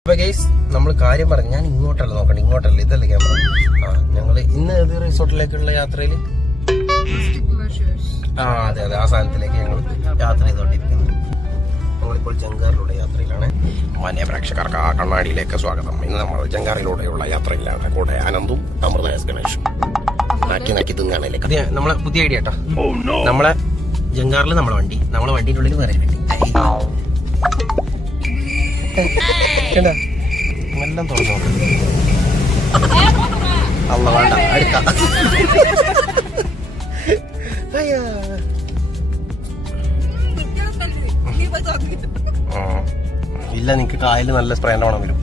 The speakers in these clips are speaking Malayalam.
അപ്പൊ ഗൈസ് നമ്മൾ കാര്യം പറഞ്ഞു ഞാൻ ഇങ്ങോട്ടല്ല നോക്കണം ഇങ്ങോട്ടല്ല ഇതല്ല ക്യാമറ ആ ഞങ്ങൾ ഇന്ന് ഏത് റിസോർട്ടിലേക്കുള്ള യാത്രയിൽ ആ അതെ അതെ ആ സാധനത്തിലേക്ക് ഞങ്ങൾ യാത്ര ചെയ്തുകൊണ്ടിരിക്കുന്നത് നമ്മളിപ്പോൾ ജങ്കാറിലൂടെ യാത്രയിലാണ്. മാന്യ പ്രേക്ഷകർക്ക് ആ കണ്ണാടിയിലേക്ക് സ്വാഗതം. ഇന്ന് നമ്മൾ ജങ്കാറിലൂടെയുള്ള യാത്രയിലാണ്. കൂടെ അനന്തും അമൃത എസ് ഗണേഷും നാക്കി നാക്കി തിന്നാണല്ലേ അതെ നമ്മളെ പുതിയ ഐഡിയ കേട്ടോ. നമ്മളെ ജങ്കാറിൽ നമ്മളെ വണ്ടി നമ്മളെ വണ്ടിയുടെ ഉള്ളിൽ വേറെ വണ്ടി? എല്ലാം തുറന്നു? അല്ല വേണ്ട അടുത്ത. ഇല്ല നിനക്ക് കായൽ നല്ല സ്പ്രേ വേണം വരും.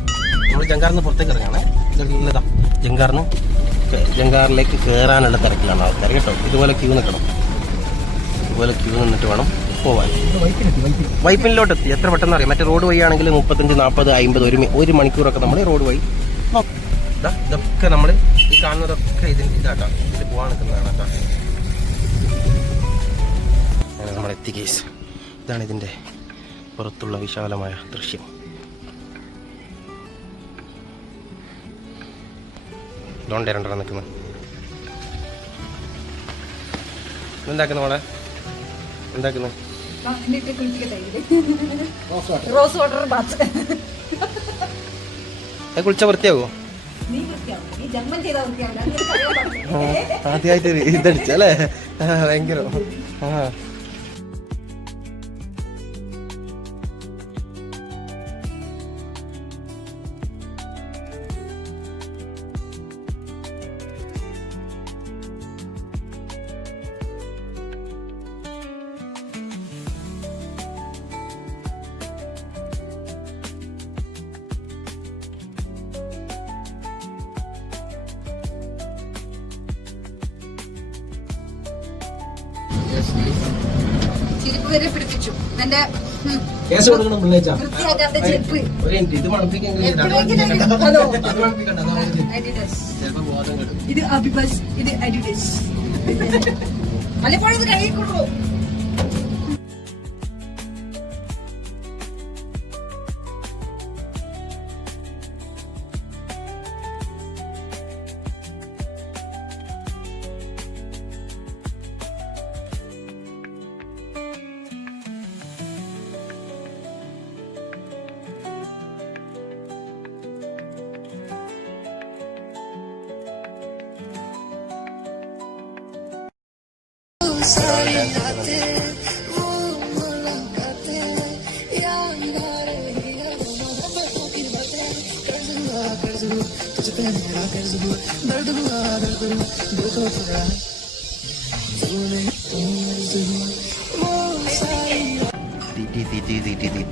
നമ്മൾ ജങ്കാറിന്ന് പുറത്തേക്ക് ഇറങ്ങാണേ ജങ്കാറിന് ജങ്കാറിലേക്ക് കയറാനുള്ള തിരക്കിലാണ് ആൾക്കാർ കേട്ടോ? ഇതുപോലെ ക്യൂ നിൽക്കണം. ഇതുപോലെ ക്യൂ നിന്നിട്ട് വേണം പോവാൻ. വൈപ്പിനിലോട്ട് എത്തി എത്ര പെട്ടെന്ന് അറിയാം മറ്റേ റോഡ് വഴി ആണെങ്കിൽ മുപ്പത്തഞ്ച് നാൽപ്പത് അമ്പത് ഒരു ഒരു മണിക്കൂറൊക്കെ നമ്മൾ റോഡ് വഴി ഇതൊക്കെ നമ്മൾ ഈ കാണുന്നതൊക്കെ ഇതിൽ ഇതാട്ടാ. ഇതിൽ പോകാൻ നിൽക്കുന്നതാണ് കേട്ടോ. നമ്മൾ എത്തി കേസ് ഇതാണ് ഇതിന്റെ പുറത്തുള്ള വിശാലമായ ദൃശ്യം. ഇതുകൊണ്ട് രണ്ടെണ്ണം നിൽക്കുന്നത് എന്താക്കുന്നു മോളെ? എന്താക്കുന്നു റോസ് വാട്ടർ ബാത്ത് കുളിച്ച വൃത്തിയാകുമോ നീ ഇതടിച്ചല്ലേ നീ ജന്മം ചിരിപ്പ് വരെ പിടിപ്പിച്ചു. എന്റെ കേസ് കൊടുക്കണം പിള്ളേച്ചാ. വൃത്തിയാക്കാത്ത ചെരുപ്പ്. ഒരു മിനിറ്റ് ഇത് എപ്പോഴെങ്കിലും ഹലോ മണപ്പിക്കണ്ട അതാ ഒരു മിനിറ്റ്.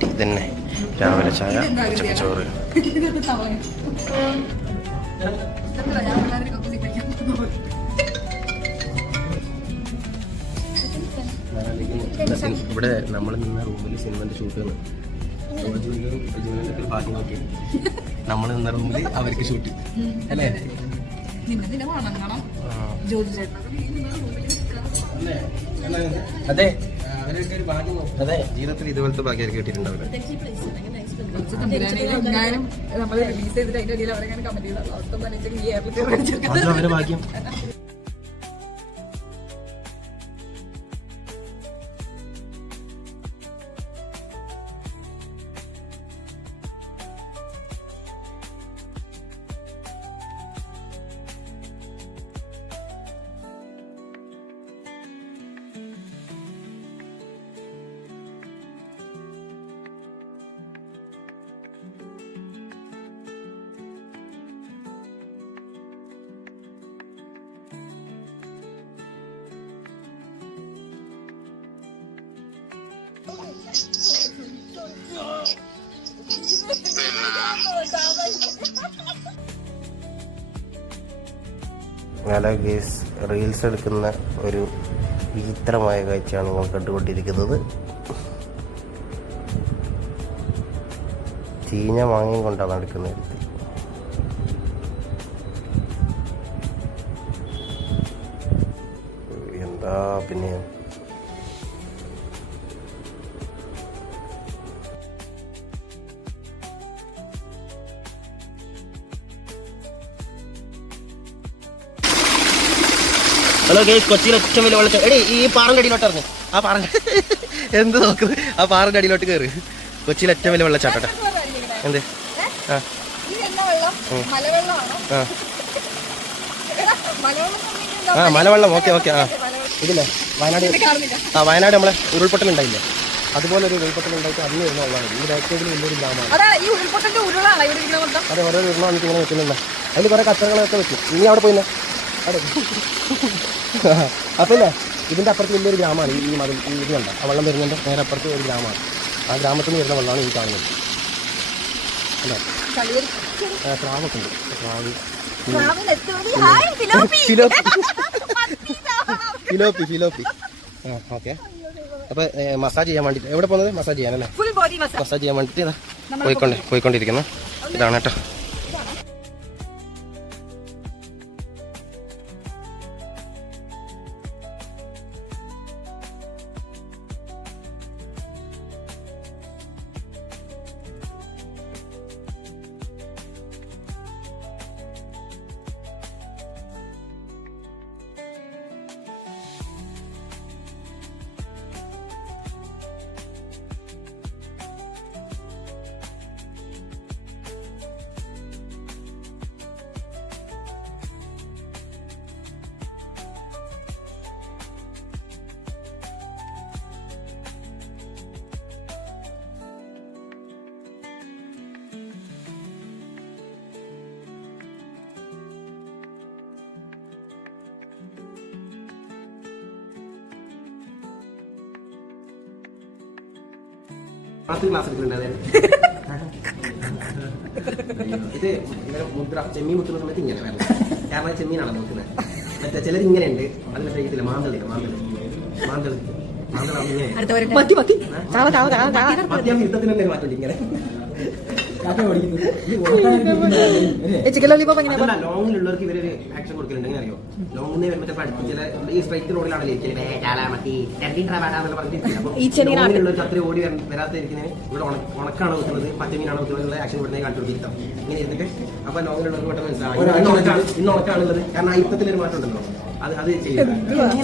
ഇതന്നെ രാവിലെ ചായ ഉച്ചയ്ക്ക് ചോറ് ഇവിടെ നമ്മൾ നിന്ന റൂമിൽ സിനിമന്റെ ഷൂട്ട് ബാക്കി നോക്കി നമ്മൾ നിന്ന അവർക്ക് ഷൂട്ട് അല്ലേ? അതെ. അതെ. ജീവിതത്തിൽ ഇതുപോലത്തെ ഭാഗ്യം കിട്ടിയിട്ടുണ്ടാവില്ല. ഞാനും നമ്മൾ റിലീസ് ഹലോ ഗേസ് റീൽസ് എടുക്കുന്ന ഒരു വിചിത്രമായ കാഴ്ചയാണ് നമ്മൾ കണ്ടുകൊണ്ടിരിക്കുന്നത്. ചീഞ്ഞ മാങ്ങയും കൊണ്ടാണ് എടുക്കുന്ന എടുത്ത് എന്താ പിന്നെ? ഹലോ ഗേസ് കൊച്ചിയിലെ ഏറ്റവും വലിയ വെള്ളച്ചാട്ടം. എടി ഈ പാറന്റെ അടിയിലോട്ട് ഇറങ്ങി. ആ പാറൻ എന്ത് നോക്ക്? ആ പാറന്റെ അടിയിലോട്ട് കയറി കൊച്ചിയിലെ ഏറ്റവും വലിയ വെള്ളച്ചാട്ടട്ടെ എന്ത്? ആ. ആ. മലവെള്ളം. ആ ഓക്കെ ഓക്കെ. ആ. ഇതില്ലേ? വയനാട് ആ വയനാട് നമ്മളെ ഉരുൾപൊട്ടൽ ഉണ്ടായില്ലേ? അതുപോലെ ഒരു ഉരുൾപൊട്ടൽ ഉണ്ടായിട്ട് അന്ന് വരുന്ന വെള്ളമാണ്. ഈ ബാക്കേജിൽ വലിയൊരു ഗ്രാമമാണ് അതെ ഓരോ ഉരുളാണ് വന്നിട്ട് ഇങ്ങനെ വെക്കുന്നുണ്ട് അതിൽ കുറേ കച്ചറകളൊക്കെ വെക്കും. ഇനി അവിടെ പോയിന്നെ? അവിടെ. അപ്പം ഇല്ലേ? ഇതിന്റെ അപ്പുറത്ത് വലിയൊരു ഗ്രാമമാണ്. ഈ മതിൽ ഈ ഇതുണ്ട് ആ വെള്ളം വരുന്നതിന്റെ നേരെ അപ്പുറത്ത് ഒരു ഗ്രാമമാണ്. ആ ഗ്രാമത്തിൽ നിന്ന് വരുന്ന വെള്ളമാണ് ഈ കാണുന്നത്. സ്രാവൊക്കെ ഉണ്ട്. സ്രാവ് ഹായ് ഫിലോപ്പി. ഫിലോപ്പി. ആ ഓക്കെ. അപ്പോൾ മസാജ് ചെയ്യാൻ വേണ്ടിയിട്ട് എവിടെ പോകുന്നത്? മസാജ് ചെയ്യാനല്ലേ? മസാജ് ചെയ്യാൻ വേണ്ടിയിട്ട് ഇതാ പോയിക്കൊണ്ട് പോയിക്കൊണ്ടിരിക്കുന്നു. ഇതാണ് കേട്ടോ. ക്ലാസ് ക്ലാസ് എടുക്കുന്നുണ്ട് ഇത് ഇങ്ങനെ മുദ്ര ചെമ്മീൻ മുത്തുന്ന സമയത്ത് ഇങ്ങനെ വരണം. കാരണം ചെമ്മീനാണ് നോക്കുന്നത് മറ്റേ ചിലർ ഇങ്ങനെ ഉണ്ട് അത് മറ്റേ ഇതില്ല മാന്തളില്ല മാന്തളി. മാന്തളി. മാന്തള ഇങ്ങനെ. മത്തി മത്തി ചാവ ചാവ ചാവ ചാവ മധ്യം യുദ്ധത്തിന് തന്നെ മാറ്റുണ്ട് ഇങ്ങനെ ചിക്കൻ ലോലിപോപ്പ് എങ്ങനെ അതല്ല ലോങ്ങിലുള്ളവർക്ക് ഇവർ ആക്ഷൻ കൊടുക്കലുണ്ട് എങ്ങനെ അറിയോ? ലോങ്ങിൽ വരുമ്പോൾ ചിലപ്പോൾ അടുത്ത് ചില ഈ സ്ട്രൈറ്റ് റോഡിലാണ് നാട്ടിൽ. അത്ര ഓടി വര- വരാത്തിരിക്കുന്നതിന് ഇവിടെ ഉണക്കാണ് വെക്കുന്നത്. പച്ചമീനാണ് വെക്കുന്നത്. ആക്ഷൻ കൊടുക്കുന്നത് കാണിച്ചു കൊടുത്തിരുത്താം ഇങ്ങനെ ഇരുന്നിട്ട് അപ്പോൾ ലോങ്ങിലുള്ളവർക്ക് പെട്ടെന്ന് മനസ്സിലാവും. ഇന്ന് ഉണക്കാണ് ഉള്ളത്. ഉണക്കാണുള്ളത് കാരണം ആ യുദ്ധത്തിലൊരു മാറ്റം ഉണ്ടല്ലോ. അത് അത് എങ്ങനെ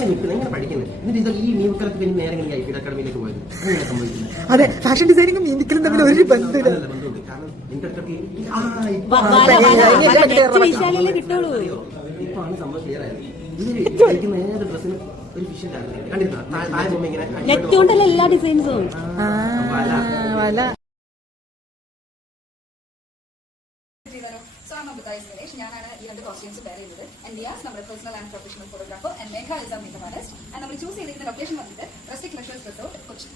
നിൽക്കുന്നത് എങ്ങനെ പഠിക്കുന്നത് എന്നിട്ട് ഈ മീൻകലത്ത് പിന്നെ നേരെ ഈ ഐ അക്കാഡമിയിലേക്ക് പോയത്. സംഭവിക്കുന്നത്. അതെ ഫാഷൻ ഡിസൈനിങ്ങും മീനിക്കലും തമ്മിൽ ഒരു ബന്ധമില്ല. ബന്ധമുണ്ട്. കാരണം നിന്റെ അടുത്തൊക്കെ ഈ- ആ, ഇപ്പൊ വല, ആണ് വല, അറിയോ? വല, നെറ്റ് വിശാലയിലേ ആണ് സംഭവം ക്ലിയർ ആയത് ഇതിൽ കഴിക്കുന്ന ഏത് ഡ്രസ്സിനും ഒരു ഫിഷൻ കണ്ടിരുന്നോ? താഴെ പോകുമ്പോ ഇങ്ങനെ എല്ലാ ഡിസൈൻസും? വല. ഞാനാണ് ഈ രണ്ട് കോസ്റ്റ്യൂംസ് വെയർ ചെയ്തത്. ആൻഡ് ഡിയാസ് നമ്മുടെ personal and professional photographer and Megha is ആ മേക്കപ്പ് ആർട്ടിസ്റ്റ് ആൻഡ് നമ്മൾ ചൂസ് ചെയ്തിരിക്കുന്ന ലൊക്കേഷൻ വന്നിട്ട് റെസ്റ്റിക് മെഷേഴ്സ് റിസോർട്ട് കൊച്ചി.